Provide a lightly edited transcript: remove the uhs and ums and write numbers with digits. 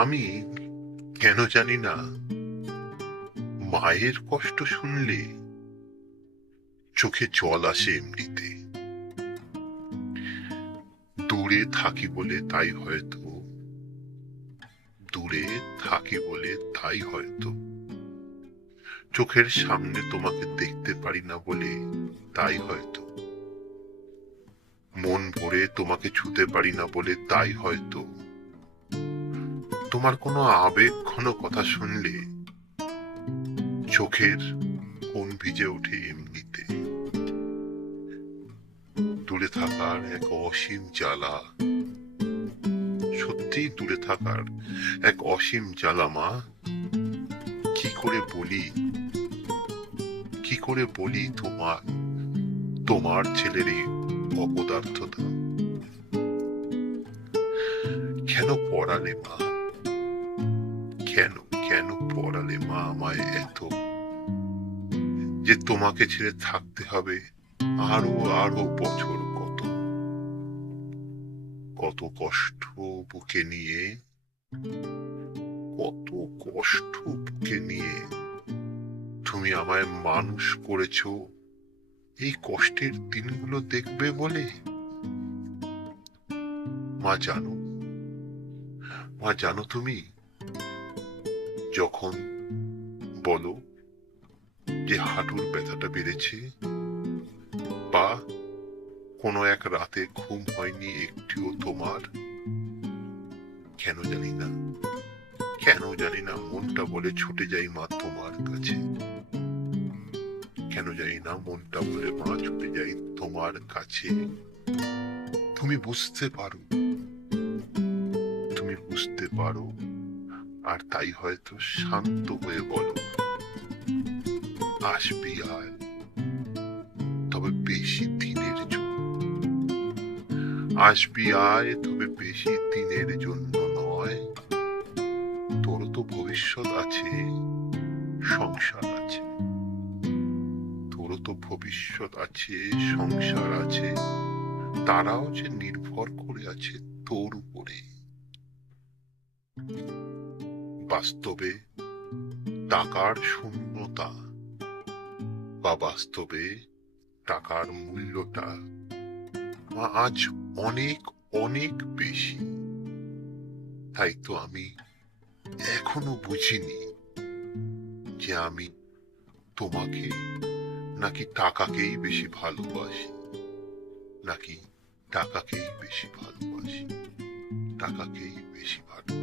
আমি কেন জানি না, মায়ের কষ্ট শুনলে চোখে জল আসে এমনিতে। দূরে থাকি বলে তাই হয়তো, দূরে থাকি বলে তাই হয়তো চোখের সামনে তোমাকে দেখতে পারি না বলে তাই হয়তো, মন ভরে তোমাকে ছুতে পারি না বলে তাই হয়তো, তোমার কোনো আবেগ ঘন কথা শুনলে চোখের কোণ ভিজে ওঠে এমনিতে। দূরে থাকার এক অসীম জ্বালা, সত্যিই দূরে থাকার এক অসীম জ্বালা মা। কি করে বলি, কি করে বলি তোমার, তোমার ছেলের এই অপদার্থতা। কেন পড়ালে মা, কেন কেন পড়ালে মা আমায় এত, যে তোমাকে ছেড়ে থাকতে হবে আরো আরো বছর কত। কত কষ্ট বুকে নিয়ে, কত কষ্ট বুকে নিয়ে তুমি আমায় মানুষ করেছো এই কষ্টের দিনগুলো দেখবে বলে। মা জানো, মা জানো তুমি যখন বলো যে হাঁটুর ব্যথাটা বেড়েছে, বা কোনো এক রাতে ঘুম হয়নি একটিও তোমার, কেন জানি না, কেন জানি না মনটা বলে ছুটে যাই মা তোমার কাছে। কেন জানি না মনটা বলে মা ছুটে যাই তোমার কাছে। তুমি বুঝতে পারো, তুমি বুঝতে পারো, আর তাই হয়তো শান্ত হয়ে বলো, আসবি আয়, তবে বেশি দিনের জন্য। আসবি আয় তবে বেশি দিনের জন্য নয়। তোর তো ভবিষ্যৎ আছে, সংসার আছে। তোর তো ভবিষ্যৎ আছে, সংসার আছে, তারাও যে নির্ভর করে আছে তোর উপরে। বাস্তবে টাকার শূন্যতা, বা বাস্তবে টাকার মূল্যটা আজ অনেক অনেক বেশি। তাই তো আমি এখনো বুঝিনি যে আমি তোমাকে নাকি টাকাকেই বেশি ভালোবাসি, নাকি টাকাকেই বেশি ভালোবাসি, টাকাকেই বেশি ভালোবাসি।